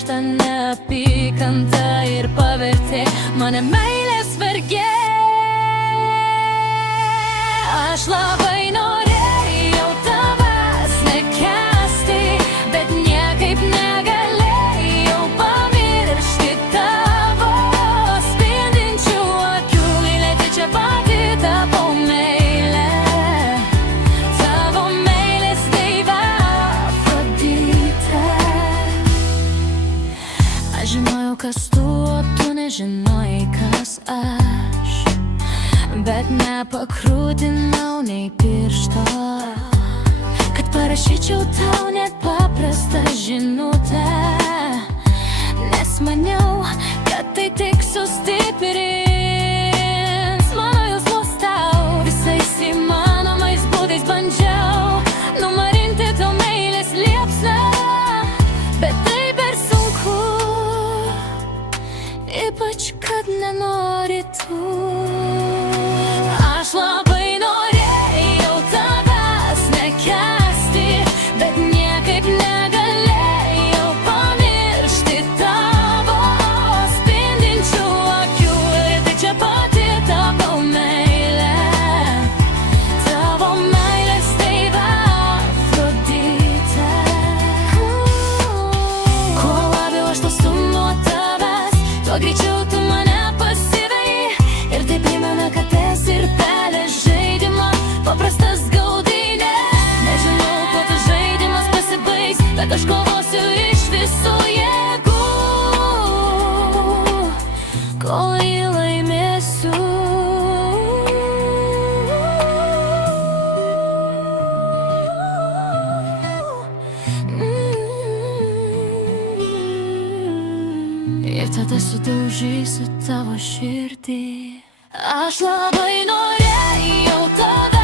griežta neapykanta ir pavertė mane meilės vergė. Aš labai norėjau tavęs nekęsti, bet niekaip negalėjau pamiršti tavo spindinčių akių. Mylėti čia pati tapau meilė, tavo meilės deive Afroditė. Aš žinojau, kas tu, o tu nežinojai, kas aš, bet nepakrūtinau nei piršto, kad parašyčiau tau net paprastą žinutę, nes maniau, kad tai tik sustiprins mano jausmus tau. Visais įmanomais būdais bandžiau numarinti tau meilės liepsną, bet tai per sunku, ypač kad nenori tu. Aš labai norėjau tavęs nekęsti, bet niekaip negalėjau pamiršti tavo spindinčių akių. Ir tai čia pati tapau meilė, tavo meilės deive Afroditė. Kuo labiau aš tolstu nuo tavęs, tuo greičiau tu mane pasivei. Ir tai primena, kad esi ir pelės žaidimas, paprastas gaudynės. Nežinau, kuo tas žaidimas pasibaigs, bet aš kovosiu iš visų jėgų, kol jį laimėsiu. Ir tada sudaužysiu tavo širdį. Aš labai norėjau tave